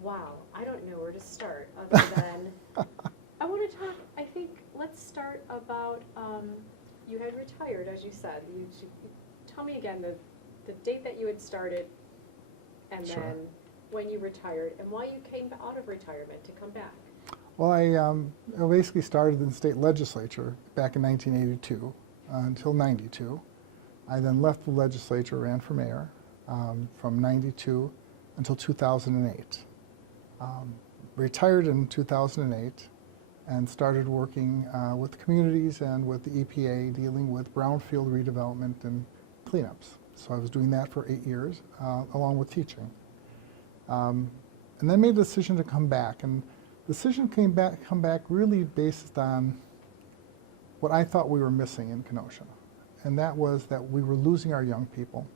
Wow, I don't know where to start other than, I want to talk, I think, let's start about, you had retired, as you said. Tell me again the date that you had started and Sure. then when you retired and why you came out of retirement to come back. Well, I basically started in the state legislature back in 1982 until 92. I then left the legislature, ran for mayor from 92 until 2008. Retired in 2008 and started working with communities and with the EPA dealing with brownfield redevelopment and cleanups. So I was doing that for 8 years along with teaching. And then made a decision to come back. And the decision come back really based on what I thought we were missing in Kenosha. And that was that we were losing our young people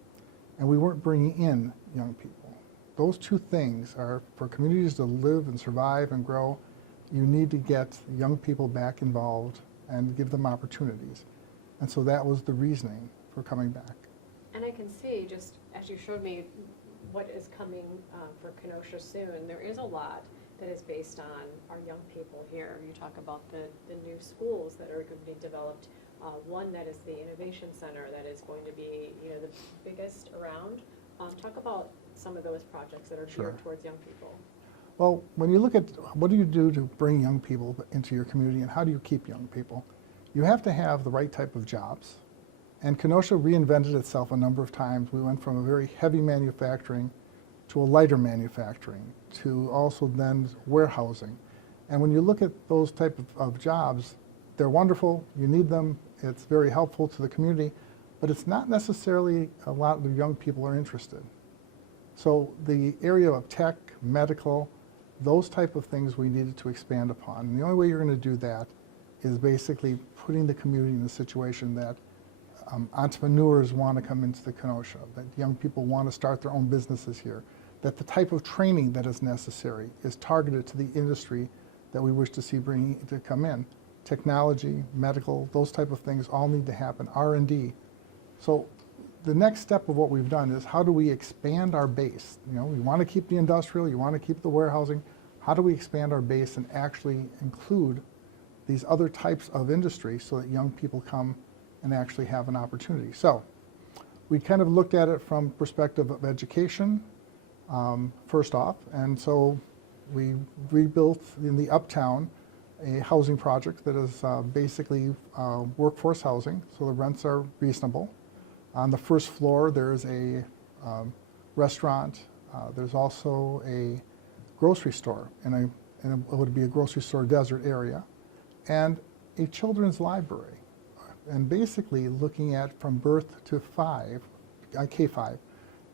and we weren't bringing in young people. Those two things are, for communities to live and survive and grow, you need to get young people back involved and give them opportunities. And so that was the reasoning for coming back. And I can see, just as you showed me what is coming for Kenosha soon, there is a lot that is based on our young people here. You talk about the new schools that are going to be developed. One that is the Innovation Center that is going to be, the biggest around. Talk about some of those projects that are geared towards young people. Well, when you look at what do you do to bring young people into your community and how do you keep young people, you have to have the right type of jobs. And Kenosha reinvented itself a number of times. We went from a very heavy manufacturing to a lighter manufacturing to also then warehousing. And when you look at those type of jobs, they're wonderful, you need them, it's very helpful to the community, but it's not necessarily a lot of young people are interested. So the area of tech, medical, those type of things we needed to expand upon. And the only way you're going to do that is basically putting the community in a situation that entrepreneurs want to come into the Kenosha, that young people want to start their own businesses here, that the type of training that is necessary is targeted to the industry that we wish to see to come in. Technology, medical, those type of things all need to happen, R&D. So the next step of what we've done is how do we expand our base? We want to keep the industrial, you want to keep the warehousing. How do we expand our base and actually include these other types of industry so that young people come and actually have an opportunity? So we kind of looked at it from perspective of education, first off, and so we rebuilt in the Uptown a housing project that is basically workforce housing, so the rents are reasonable. On the first floor, there's a restaurant. There's also a grocery store, and it would be a grocery store desert area, and a children's library. And basically looking at from birth to K5,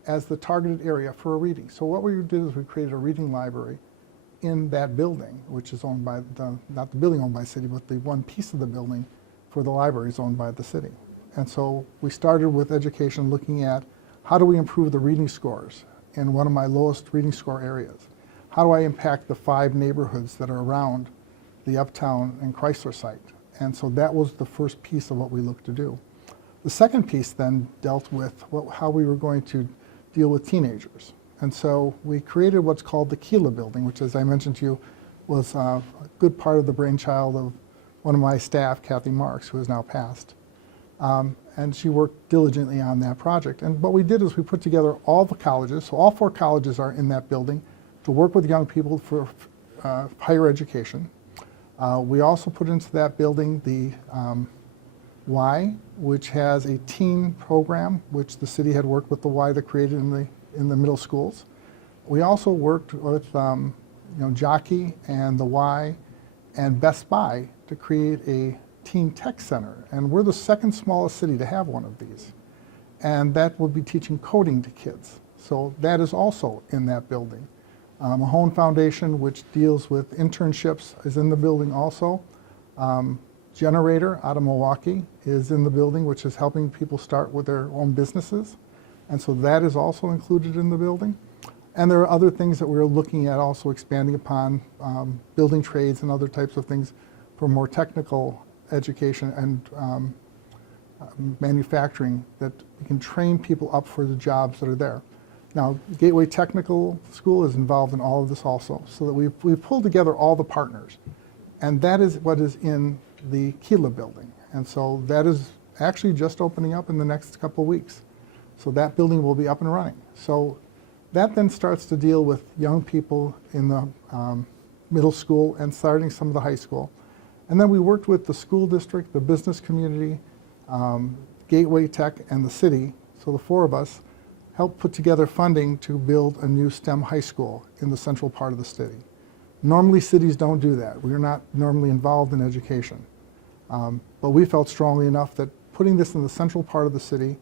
as the targeted area for a reading. So what we did is we created a reading library in that building, which is owned by, not the building owned by the city, but the one piece of the building for the library is owned by the city. And so we started with education looking at how do we improve the reading scores in one of my lowest reading score areas? How do I impact the 5 neighborhoods that are around the Uptown and Chrysler site? And so that was the first piece of what we looked to do. The second piece then dealt with how we were going to deal with teenagers. And so we created what's called the Keela building, which, as I mentioned to you, was a good part of the brainchild of one of my staff, Kathy Marks, who has now passed. And she worked diligently on that project. And what we did is we put together all the colleges, so all 4 colleges are in that building, to work with young people for higher education. We also put into that building the Y, which has a teen program, which the city had worked with the Y that created in the middle schools. We also worked with Jockey and the Y and Best Buy to create a teen tech center, and we're the second smallest city to have one of these. And that will be teaching coding to kids. So that is also in that building. Mahone Foundation, which deals with internships, is in the building also. Generator out of Milwaukee is in the building, which is helping people start with their own businesses. And so that is also included in the building. And there are other things that we're looking at also expanding upon, building trades and other types of things for more technical education and manufacturing, that we can train people up for the jobs that are there. Now, Gateway Technical School is involved in all of this also, so that we've pulled together all the partners. And that is what is in the Keela building. And so that is actually just opening up in the next couple of weeks. So that building will be up and running. So that then starts to deal with young people in the middle school and starting some of the high school. And then we worked with the school district, the business community, Gateway Tech, and the city. So the four of us helped put together funding to build a new STEM high school in the central part of the city. Normally cities don't do that. We are not normally involved in education. But we felt strongly enough that putting this in the central part of the city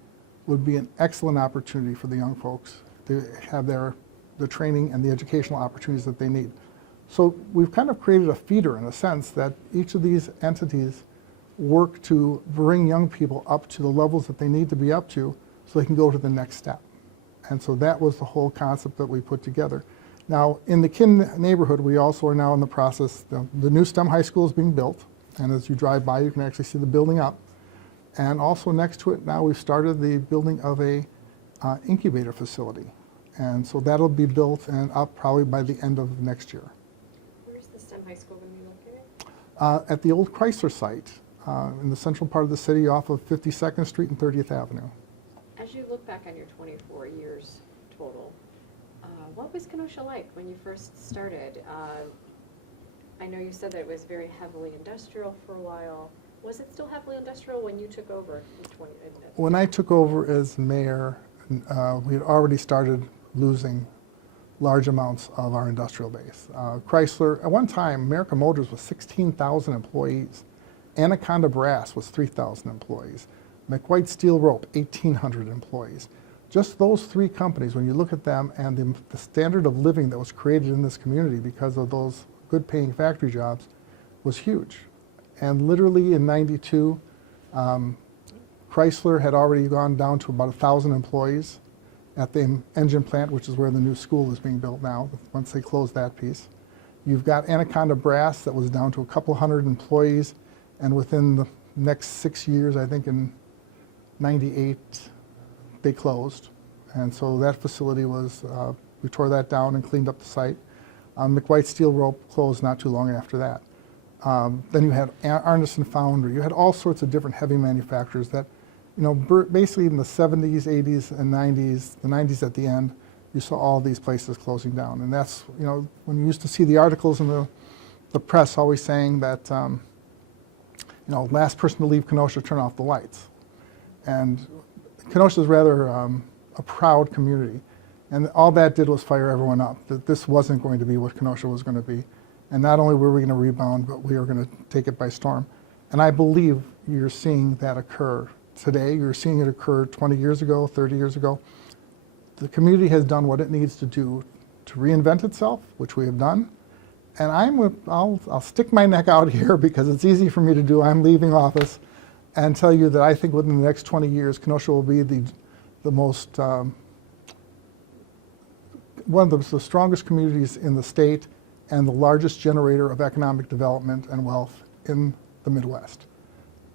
would be an excellent opportunity for the young folks to have the training and the educational opportunities that they need. So we've kind of created a feeder in a sense that each of these entities work to bring young people up to the levels that they need to be up to so they can go to the next step. And so that was the whole concept that we put together. Now, in the Kin neighborhood, we also are now in the process, the new STEM high school is being built, and as you drive by, you can actually see the building up. And also next to it now, we've started the building of a incubator facility. And so that'll be built and up probably by the end of next year. Where's the STEM high school going to be located? At the old Chrysler site in the central part of the city off of 52nd Street and 30th Avenue. As you look back on your 24 years total, what was Kenosha like when you first started? I know you said that it was very heavily industrial for a while. Was it still heavily industrial when you took over in When I took over as mayor, we had already started losing large amounts of our industrial base. Chrysler, at one time, America Motors was 16,000 employees. Anaconda Brass was 3,000 employees. McWhite Steel Rope, 1,800 employees. Just those three companies, when you look at them and the standard of living that was created in this community because of those good paying factory jobs was huge. And literally in '92, Chrysler had already gone down to about 1,000 employees at the engine plant, which is where the new school is being built now, once they close that piece. You've got Anaconda Brass that was down to a couple hundred employees, and within the next 6 years, I think in '98, they closed. And so that facility was, we tore that down and cleaned up the site. McWhite Steel Rope closed not too long after that. Then you had Arneson Foundry. You had all sorts of different heavy manufacturers that, you know, basically in the 70s, 80s, and 90s, the 90s at the end, you saw all these places closing down. And that's, you know, when you used to see the articles in the press always saying that, you know, last person to leave Kenosha, turn off the lights. And Kenosha is rather a proud community. And all that did was fire everyone up, that this wasn't going to be what Kenosha was going to be. And not only were we going to rebound, but we were going to take it by storm. And I believe you're seeing that occur today. You're seeing it occur 20 years ago, 30 years ago. The community has done what it needs to do to reinvent itself, which we have done. And I'll stick my neck out here because it's easy for me to do. I'm leaving office and tell you that I think within the next 20 years, Kenosha will be the most, one of the strongest communities in the state and the largest generator of economic development and wealth in the Midwest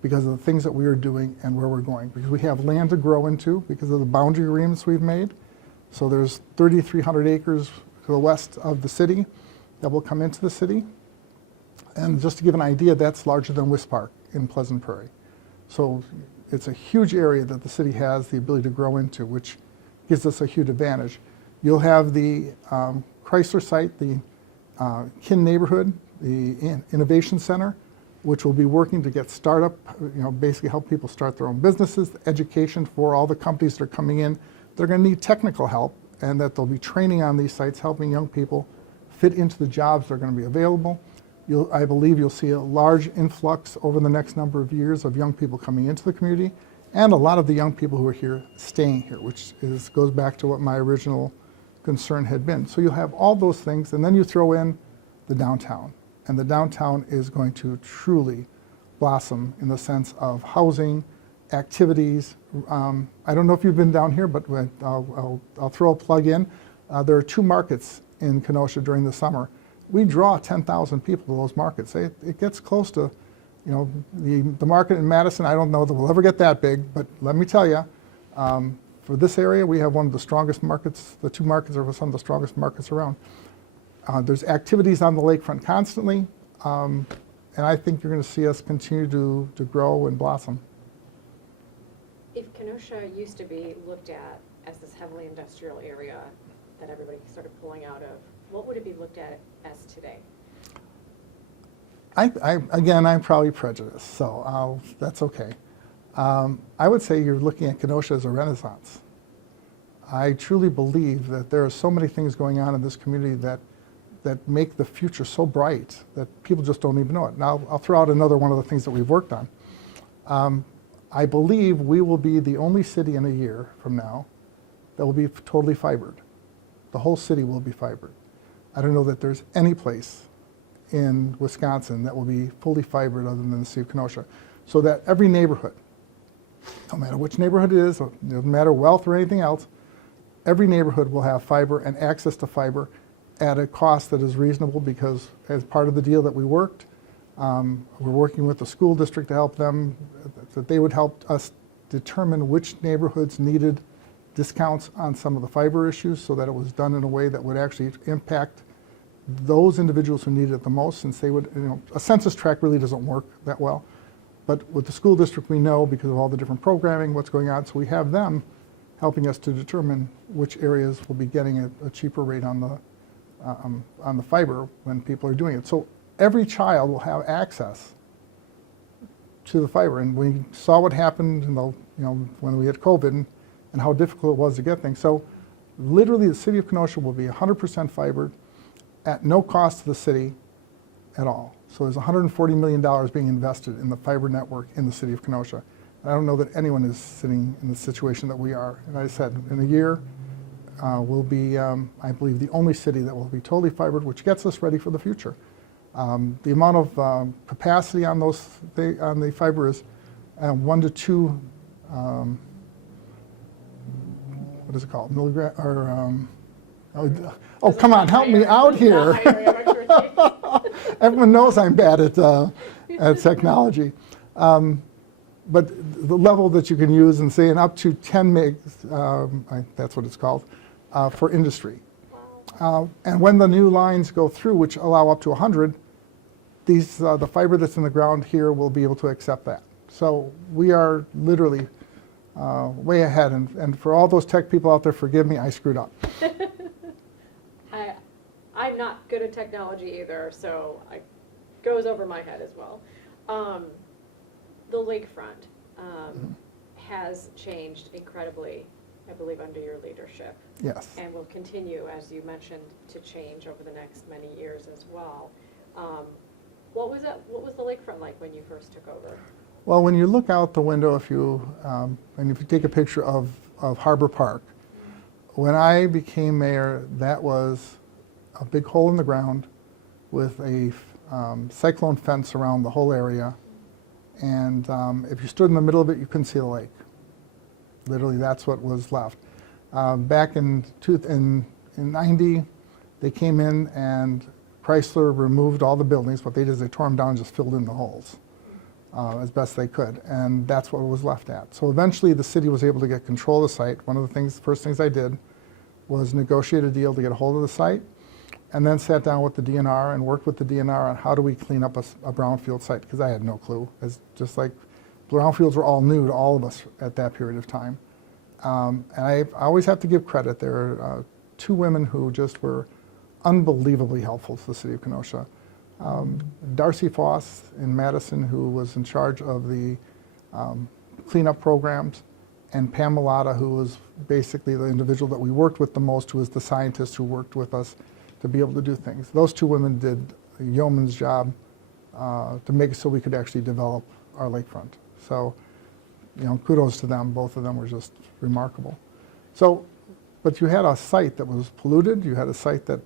because of the things that we are doing and where we're going. Because we have land to grow into because of the boundary agreements we've made. So there's 3,300 acres to the west of the city that will come into the city. And just to give an idea, that's larger than West Park in Pleasant Prairie. So it's a huge area that the city has the ability to grow into, which gives us a huge advantage. You'll have the Chrysler site, the Kin neighborhood, the Innovation Center, which will be working to get startup, you know, basically help people start their own businesses, education for all the companies that are coming in. They're going to need technical help, and that they'll be training on these sites, helping young people fit into the jobs that are going to be available. I believe you'll see a large influx over the next number of years of young people coming into the community, and a lot of the young people who are here staying here, which goes back to what my original concern had been. So you'll have all those things, and then you throw in the downtown. And the downtown is going to truly blossom in the sense of housing, activities. I don't know if you've been down here, but I'll throw a plug in. There are 2 markets in Kenosha during the summer. We draw 10,000 people to those markets. It gets close to, you know, the market in Madison. I don't know that we'll ever get that big, but let me tell you, for for this area, we have one of the strongest markets. The two markets are some of the strongest markets around. There's activities on the lakefront constantly, and I think you're going to see us continue to grow and blossom. If Kenosha used to be looked at as this heavily industrial area that everybody started pulling out of, what would it be looked at as today? Again, I'm probably prejudiced, so that's okay. I would say you're looking at Kenosha as a renaissance. I truly believe that there are so many things going on in this community that make the future so bright that people just don't even know it. Now, I'll throw out another one of the things that we've worked on. I believe we will be the only city in a year from now that will be totally fibered. The whole city will be fibered. I don't know that there's any place in Wisconsin that will be fully fibered other than the city of Kenosha. So that every neighborhood, no matter which neighborhood it is, it doesn't matter wealth or anything else, every neighborhood will have fiber and access to fiber at a cost that is reasonable, because as part of the deal that we worked, we're working with the school district to help them, that they would help us determine which neighborhoods needed discounts on some of the fiber issues, so that it was done in a way that would actually impact those individuals who needed it the most, since they would, a census tract really doesn't work that well. But with the school district, we know because of all the different programming, what's going on, so we have them helping us to determine which areas will be getting a cheaper rate on the fiber when people are doing it. So every child will have access to the fiber, and we saw what happened in the, when we had COVID and how difficult it was to get things. So literally the city of Kenosha will be 100% fibered at no cost to the city at all. So there's $140 million being invested in the fiber network in the city of Kenosha. And I don't know that anyone is sitting in the situation that we are. And I said, in a year, we'll be, I believe, the only city that will be totally fibered, which gets us ready for the future. The amount of capacity on on the fiber is 1 to 2, what is it called? Milligram, or, oh, come on, help me out here. Everyone knows I'm bad at technology. But the level that you can use, and saying up to 10 megs, that's what it's called, for industry. And when the new lines go through, which allow up to 100, the fiber that's in the ground here will be able to accept that. So we are literally way ahead. And for all those tech people out there, forgive me, I screwed up. I'm not good at technology either, so it goes over my head as well. The lakefront has changed incredibly, I believe, under your leadership. Yes. And will continue, as you mentioned, to change over the next many years as well. What was the lakefront like when you first took over? Well, when you look out the window, if you take a picture of Harbor Park, when I became mayor, that was a big hole in the ground with a cyclone fence around the whole area. And if you stood in the middle of it, you couldn't see the lake. Literally, that's what was left. Back in 90, they came in and Chrysler removed all the buildings. What they did is they tore them down and just filled in the holes as best they could. And that's what it was left at. So eventually, the city was able to get control of the site. One of the first things I did was negotiate a deal to get a hold of the site, and then sat down with the DNR and worked with the DNR on how do we clean up a brownfield site, because I had no clue. It's just like brownfields were all new to all of us at that period of time. And I always have to give credit. There are 2 women who just were unbelievably helpful to the city of Kenosha. Darcy Foss in Madison, who was in charge of the cleanup programs, and Pam Malata, who was basically the individual that we worked with the most, who was the scientist who worked with us to be able to do things. Those 2 women did a yeoman's job to make it so we could actually develop our lakefront. So, kudos to them. Both of them were just remarkable. So, but you had a site that was polluted. You had a site that,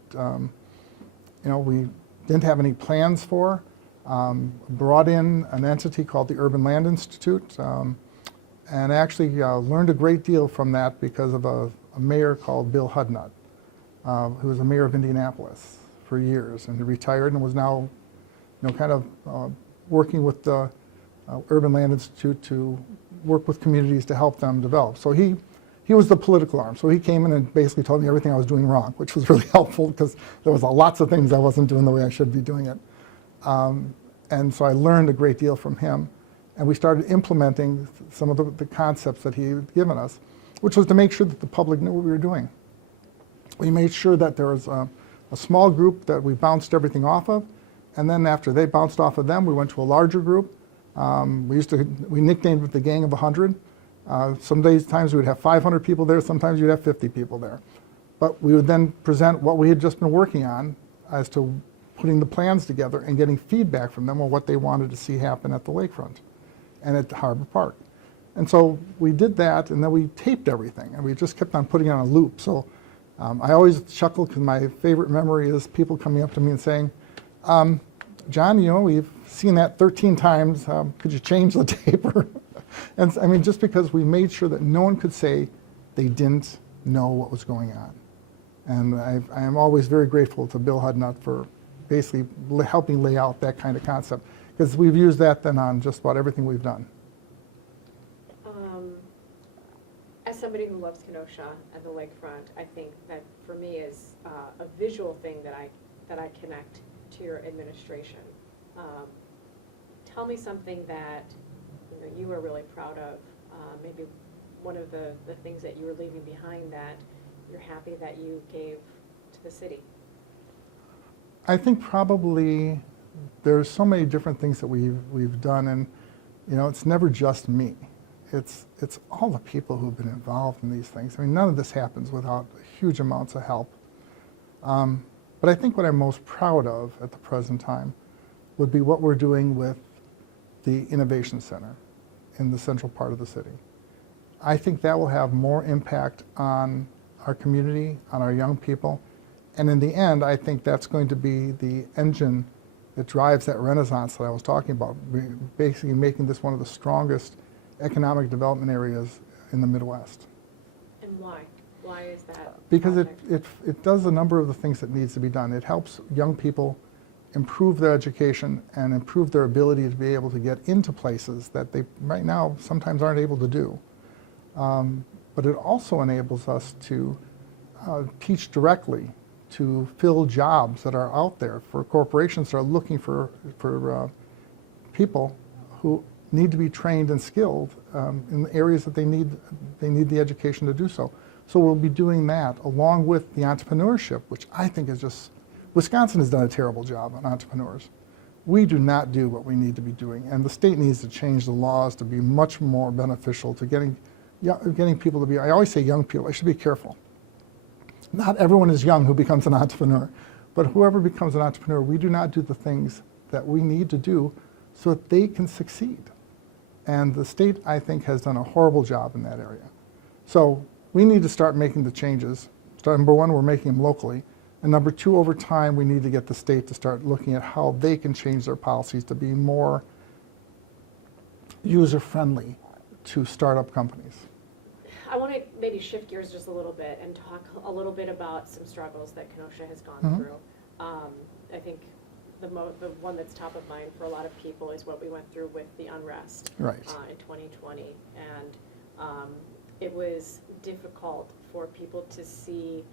we didn't have any plans for. Brought in an entity called the Urban Land Institute, and actually learned a great deal from that because of a mayor called Bill Hudnut, who was the mayor of Indianapolis for years, and he retired and was now, kind of working with the Urban Land Institute to work with communities to help them develop. So he he was the political arm. So he came in and basically told me everything I was doing wrong, which was really helpful because there was lots of things I wasn't doing the way I should be doing it. And so I learned a great deal from him. And we started implementing some of the concepts that he had given us, which was to make sure that the public knew what we were doing. We made sure that there was a small group that we bounced everything off of, and then after they bounced off of them, we went to a larger group. We nicknamed it the Gang of 100. Some times we would have 500 people there, sometimes you'd have 50 people there. But we would then present what we had just been working on as to putting the plans together and getting feedback from them on what they wanted to see happen at the lakefront and at Harbor Park. And so we did that, and then we taped everything, and we just kept on putting it on a loop. So I always chuckle because my favorite memory is people coming up to me and saying, John, you know, we've seen that 13 times. Could you change the tape? And I mean, just because we made sure that no one could say they didn't know what was going on. And I am always very grateful to Bill Hudnut for basically helping lay out that kind of concept, because we've used that then on just about everything we've done. As somebody who loves Kenosha and the lakefront, I think that for me is a visual thing that I connect to your administration. Tell me something that you are really proud of, maybe one of the things that you were leaving behind that you're happy that you gave to the city. I think probably there's so many different things that we've done, and you know, it's never just me. It's all the people who've been involved in these things. I mean, none of this happens without huge amounts of help. But I think what I'm most proud of at the present time would be what we're doing with the Innovation Center in the central part of the city. I think that will have more impact on our community, on our young people, and in the end, I think that's going to be the engine that drives that renaissance that I was talking about, basically making this one of the strongest economic development areas in the Midwest. And why? Why is that? Because it does a number of the things that needs to be done. It helps young people improve their education and improve their ability to be able to get into places that they right now sometimes aren't able to do. But it also enables us to teach directly, to fill jobs that are out there for corporations that are looking for people who need to be trained and skilled in the areas that they need the education to do so. So we'll be doing that along with the entrepreneurship, which I think is just, Wisconsin has done a terrible job on entrepreneurs. We do not do what we need to be doing, and the state needs to change the laws to be much more beneficial to getting people to be, I always say young people, I should be careful. Not everyone is young who becomes an entrepreneur, but whoever becomes an entrepreneur, we do not do the things that we need to do so that they can succeed. And the state, I think, has done a horrible job in that area. So we need to start making the changes. Number one, we're making them locally. And number two, over time, we need to get the state to start looking at how they can change their policies to be more user-friendly to startup companies. I want to maybe shift gears just a little bit and talk a little bit about some struggles that Kenosha has gone through. I think the one that's top of mind for a lot of people is what we went through with the unrest in 2020. And it was difficult for people to see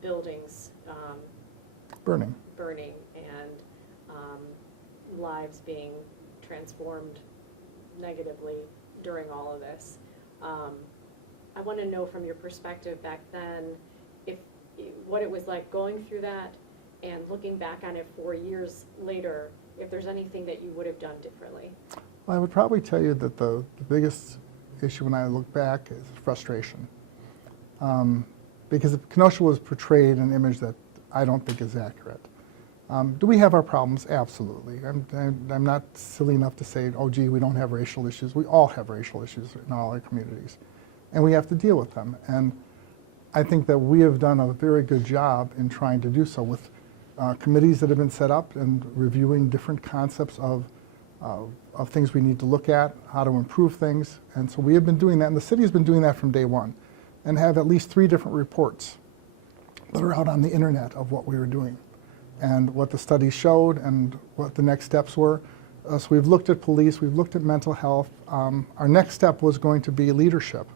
buildings burning and lives being transformed negatively during all of this. I want to know from your perspective back then what it was like going through that and looking back on it 4 years later, if there's anything that you would have done differently. Well, I would probably tell you that the biggest issue when I look back is frustration. Because Kenosha was portrayed an image that I don't think is accurate. Do we have our problems? Absolutely. I'm not silly enough to say, oh gee, we don't have racial issues. We all have racial issues in all our communities. And we have to deal with them. And I think that we have done a very good job in trying to do so with committees that have been set up and reviewing different concepts of things we need to look at, how to improve things. And so we have been doing that, and the city has been doing that from day one, and have at least 3 different reports that are out on the internet of what we were doing and what the study showed and what the next steps were. So we've looked at police, we've looked at mental health. Our next step was going to be leadership.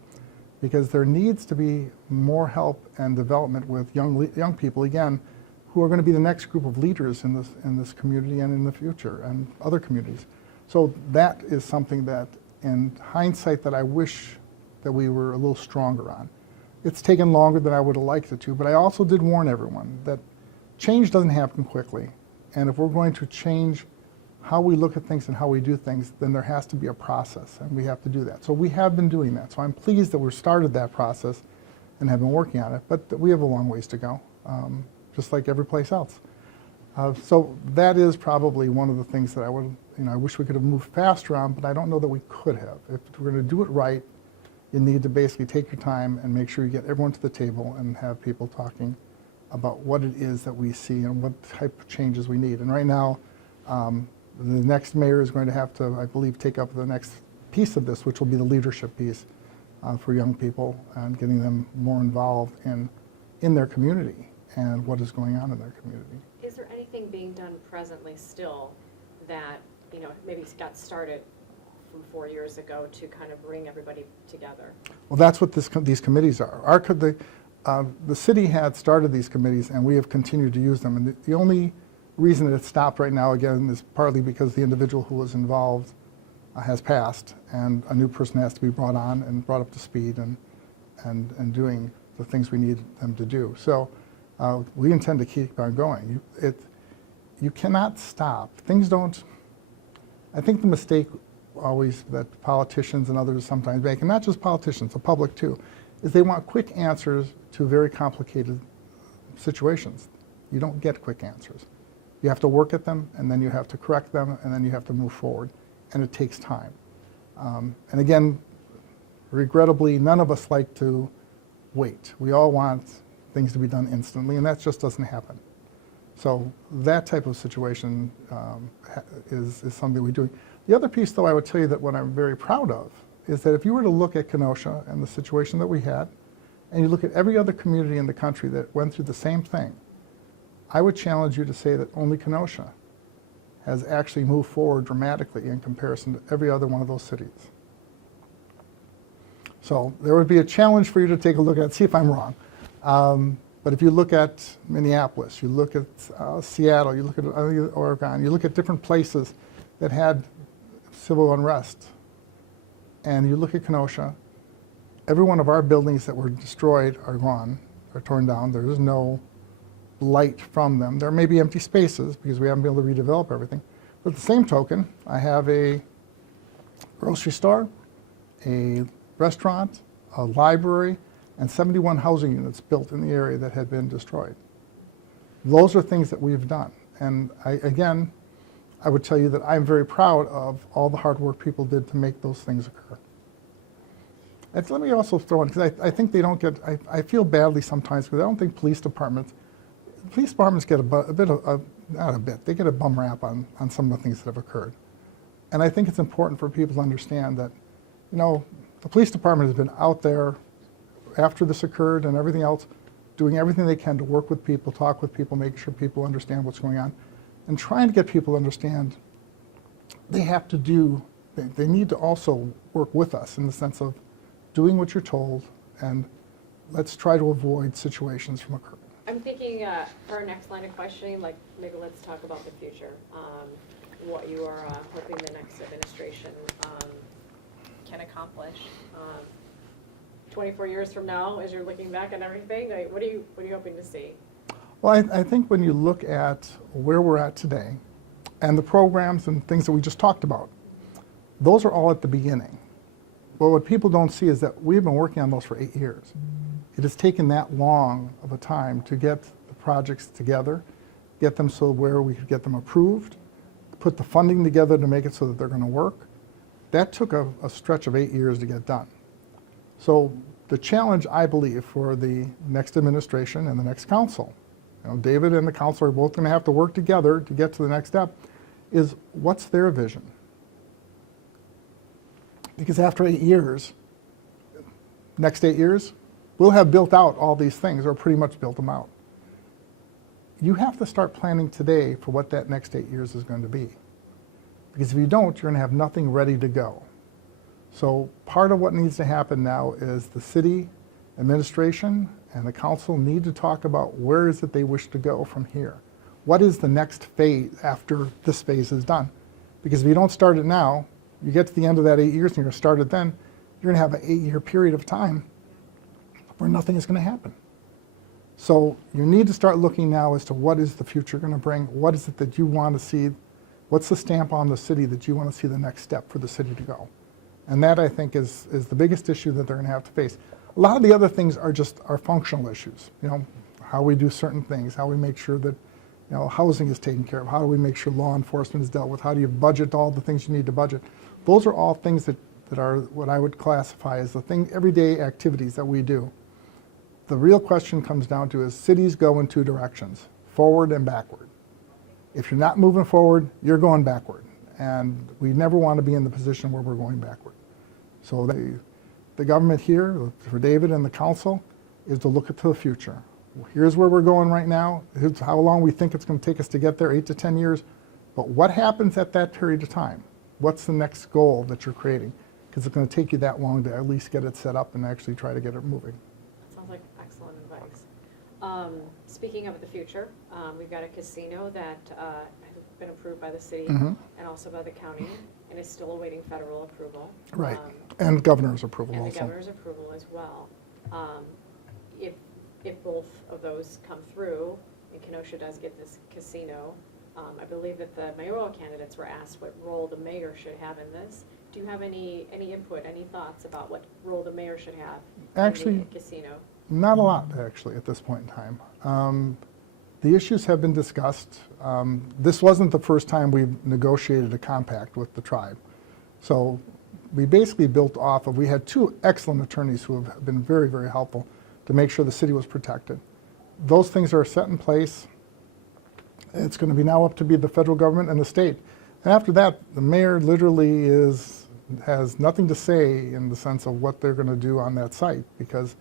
because there needs to be more help and development with young people, again, who are going to be the next group of leaders in this community and in the future and other communities. So that is something that, in hindsight, that I wish that we were a little stronger on. It's taken longer than I would have liked it to, but I also did warn everyone that change doesn't happen quickly. And if we're going to change how we look at things and how we do things, then there has to be a process, and we have to do that. So we have been doing that. So I'm pleased that we've started that process and have been working on it, but we have a long ways to go, just like every place else. So that is probably one of the things that I wish we could have moved faster on, but I don't know that we could have. If we're going to do it right, you need to basically take your time and make sure you get everyone to the table and have people talking about what it is that we see and what type of changes we need. And right now, the next mayor is going to have to, I believe, take up the next piece of this, which will be the leadership piece for young people and getting them more involved in their community and what is going on in their community. Is there anything being done presently still that, maybe got started from 4 years ago to kind of bring everybody together? Well, that's what these committees are. The city had started these committees, and we have continued to use them. And the only reason that it stopped right now, again, is partly because the individual who was involved has passed, and a new person has to be brought on and brought up to speed and doing the things we need them to do. So we intend to keep on going. You cannot stop. Things don't. I think the mistake always that politicians and others sometimes make, and not just politicians, the public too, is they want quick answers to very complicated situations. You don't get quick answers. You have to work at them, and then you have to correct them, and then you have to move forward, and it takes time. And again, regrettably, none of us like to wait. We all want things to be done instantly, and that just doesn't happen. So that type of situation is something we do. The other piece, though, I would tell you that what I'm very proud of is that if you were to look at Kenosha and the situation that we had, and you look at every other community in the country that went through the same thing, I would challenge you to say that only Kenosha has actually moved forward dramatically in comparison to every other one of those cities. So there would be a challenge for you to take a look at, see if I'm wrong. But if you look at Minneapolis, you look at Seattle, you look at Oregon, you look at different places that had civil unrest, and you look at Kenosha, every one of our buildings that were destroyed are gone, are torn down. There is no light from them. There may be empty spaces because we haven't been able to redevelop everything. But at the same token, I have a grocery store, a restaurant, a library, and 71 housing units built in the area that had been destroyed. Those are things that we've done. And I would tell you that I'm very proud of all the hard work people did to make those things occur. And let me also throw in, because I think they don't get, I feel badly sometimes because I don't think police departments get they get a bum rap on some of the things that have occurred. And I think it's important for people to understand that, the police department has been out there after this occurred and everything else, doing everything they can to work with people, talk with people, make sure people understand what's going on, and trying to get people to understand they need to also work with us in the sense of doing what you're told, and let's try to avoid situations from occurring. I'm thinking for our next line of questioning, maybe let's talk about the future, what you are hoping the next administration can accomplish. 24 years from now, as you're looking back on everything, what are you hoping to see? Well, I think when you look at where we're at today and the programs and things that we just talked about, those are all at the beginning. But what people don't see is that we've been working on those for 8 years. It has taken that long of a time to get the projects together, get them so where we could get them approved, put the funding together to make it so that they're going to work. That took a stretch of 8 years to get done. So the challenge, I believe, for the next administration and the next council, David and the council are both going to have to work together to get to the next step, is what's their vision? Because after 8 years, next 8 years, we'll have built out all these things, or pretty much built them out. You have to start planning today for what that next 8 years is going to be. Because if you don't, you're going to have nothing ready to go. So part of what needs to happen now is the city administration and the council need to talk about where is it they wish to go from here. What is the next phase after this phase is done? Because if you don't start it now, you get to the end of that 8 years and you're going to start it then, you're going to have an 8-year period of time where nothing is going to happen. So you need to start looking now as to what is the future going to bring, what is it that you want to see, what's the stamp on the city that you want to see the next step for the city to go. And that, I think, is the biggest issue that they're going to have to face. A lot of the other things are just functional issues, you know, how we do certain things, how we make sure that, you know, housing is taken care of, how do we make sure law enforcement is dealt with, how do you budget all the things you need to budget. Those are all things that are what I would classify as the everyday activities that we do. The real question comes down to is cities go in two directions, forward and backward. If you're not moving forward, you're going backward. And we never want to be in the position where we're going backward. So the government here, for David and the council, is to look at the future. Here's where we're going right now. Here's how long we think it's going to take us to get there, 8 to 10 years. But what happens at that period of time? What's the next goal that you're creating? Because it's going to take you that long to at least get it set up and actually try to get it moving. That sounds like excellent advice. Speaking of the future, we've got a casino that has been approved by the city and also by the county and is still awaiting federal approval. Right, and governor's approval and also. The governor's approval as well. If both of those come through and Kenosha does get this casino, I believe that the mayoral candidates were asked what role the mayor should have in this. Do you have any input, any thoughts about what role the mayor should have in the casino? Not a lot, actually, at this point in time. The issues have been discussed. This wasn't the first time we've negotiated a compact with the tribe. So we basically built off of, we had 2 excellent attorneys who have been very, very helpful to make sure the city was protected. Those things are set in place. It's going to be now up to be the federal government and the state. And after that, the mayor literally has nothing to say in the sense of what they're going to do on that site because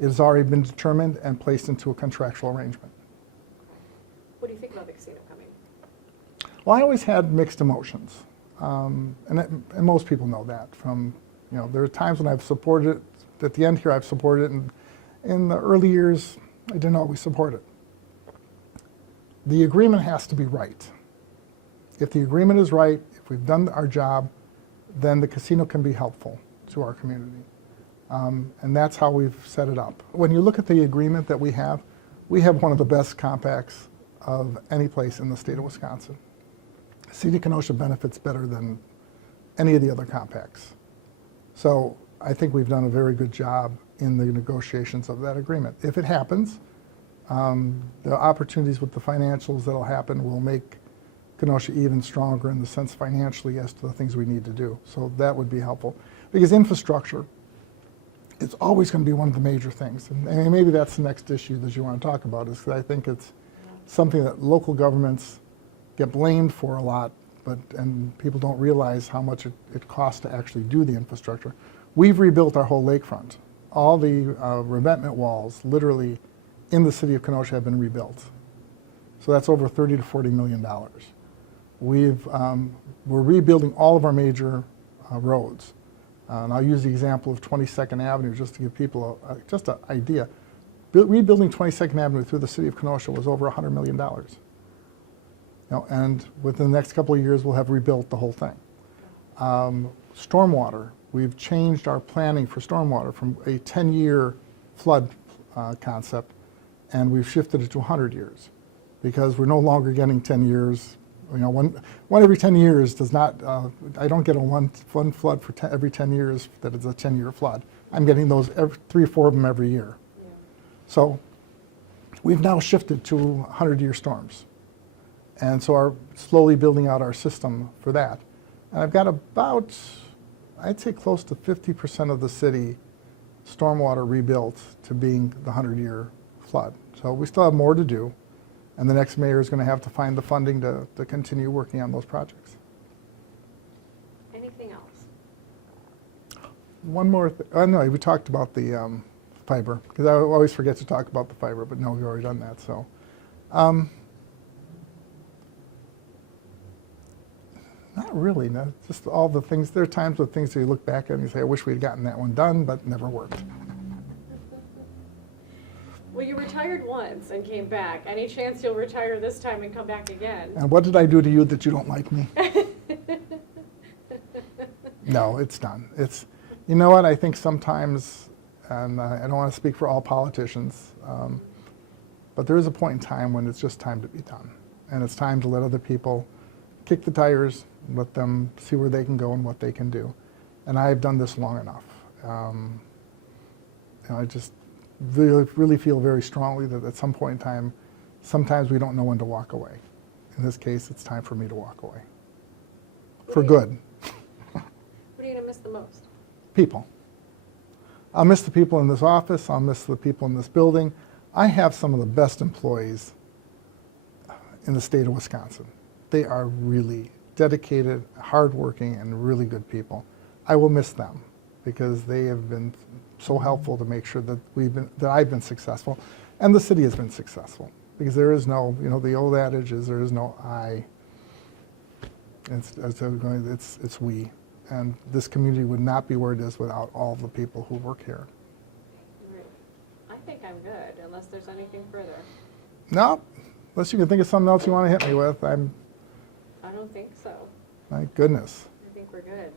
it has already been determined and placed into a contractual arrangement. What do you think about the casino coming? Well, I always had mixed emotions, and most people know that. From, you know, there are times when I've supported it. At the end here, I've supported it, and in the early years, I didn't always support it. The agreement has to be right. If the agreement is right, if we've done our job, then the casino can be helpful to our community. And that's how we've set it up. When you look at the agreement that we have one of the best compacts of any place in the state of Wisconsin. The city of Kenosha benefits better than any of the other compacts. So I think we've done a very good job in the negotiations of that agreement. If it happens, the opportunities with the financials that'll happen will make Kenosha even stronger in the sense financially as to the things we need to do. So that would be helpful. Because infrastructure, it's always going to be one of the major things. And maybe that's the next issue that you want to talk about, is that I think it's something that local governments get blamed for a lot, and people don't realize how much it costs to actually do the infrastructure. We've rebuilt our whole lakefront. All the revetment walls, literally, in the city of Kenosha have been rebuilt. So that's over $30 to $40 million. We're rebuilding all of our major roads. And I'll use the example of 22nd Avenue just to give people just an idea. Rebuilding 22nd Avenue through the city of Kenosha was over $100 million. You know, and within the next couple of years, we'll have rebuilt the whole thing. Stormwater, we've changed our planning for stormwater from a 10-year flood concept, and we've shifted it to 100 years because we're no longer getting 10 years. You know, one every 10 years does not, I don't get a one flood for every 10 years that is a 10-year flood. I'm getting those 3 or 4 of them every year. Yeah. So we've now shifted to 100-year storms. And so are slowly building out our system for that. And I've got about, I'd say close to 50% of the city stormwater rebuilt to being the 100-year flood. So we still have more to do. And the next mayor is going to have to find the funding to continue working on those projects. Anything else? One more thing. No, we talked about the fiber, because I always forget to talk about the fiber, but no, we've already done that. So, not Not really, no, just all the things, there are times with things that you look back at and you say, I wish we'd gotten that one done, but it never worked. Well, you retired once and came back. Any chance you'll retire this time and come back again? And what did I do to you that you don't like me? No, it's done. It's, you know what, I think sometimes, and I don't want to speak for all politicians, but there is a point in time when it's just time to be done. And it's time to let other people kick the tires, let them see where they can go and what they can do. And I've done this long enough. I just really feel very strongly that at some point in time, sometimes we don't know when to walk away. In this case, it's time for me to walk away. For good. What are you going to miss the most? People. I'll miss the people in this office. I'll miss the people in this building. I have some of the best employees in the state of Wisconsin. They are really dedicated, hardworking, and really good people. I will miss them because they have been so helpful to make sure that I've been successful, and the city has been successful. Because there is no, the old adage is there is no I. It's we. And this community would not be where it is without all of the people who work here. Right. I think I'm good, unless there's anything further. No, unless you can think of something else you want to hit me with. I don't think so. My goodness. I think we're good.